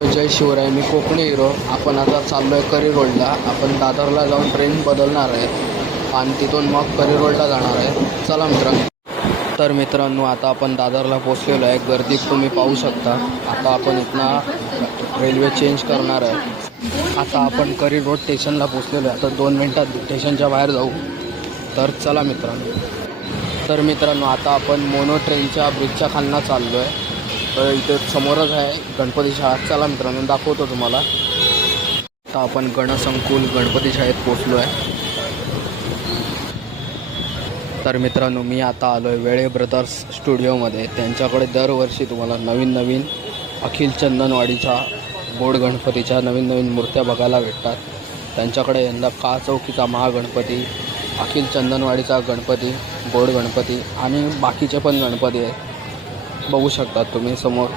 जय शिवराय. मी Konkani hero. आपण आता चाललो आहे करी रोडला. आपण दादरला जाऊन ट्रेन बदलणार आहे आणि तिथून मग करी रोडला जाणार आहे. चला मित्रांनो. तर मित्रांनो, आता आपण दादरला पोचलेलो आहे. गर्दी तुम्ही पाहू शकता. आता आपण इथनं रेल्वे चेंज करणार आहे. आता आपण करी रोड स्टेशनला पोचलेलो आहे. आता 2 मिनटात स्टेशनच्या बाहेर जाऊ. तर चला मित्रांनो, आता आपण मोनो ट्रेनच्या ब्रिजच्या खालनं चाललो आहे. तर इथे समोरच आहे गणपती शाळा. चला मित्रांनो, दाखवतो तुम्हाला. आता आपण गणसंकुल गणपती शाळेत पोचलो आहे. तर मित्रांनो, मी आता आलो आहे वेळे ब्रदर्स स्टुडिओमध्ये. त्यांच्याकडे दरवर्षी तुम्हाला नवीन अखिल चंदनवाडीच्या बोर्ड गणपतीच्या नवीन मूर्त्या बघायला भेटतात. त्यांच्याकडे यंदा का चौकीचा महागणपती, अखिल चंदनवाडीचा गणपती, बोर्ड गणपती आणि बाकीचे पण गणपती आहेत. बघू शकता तुम्ही समोर.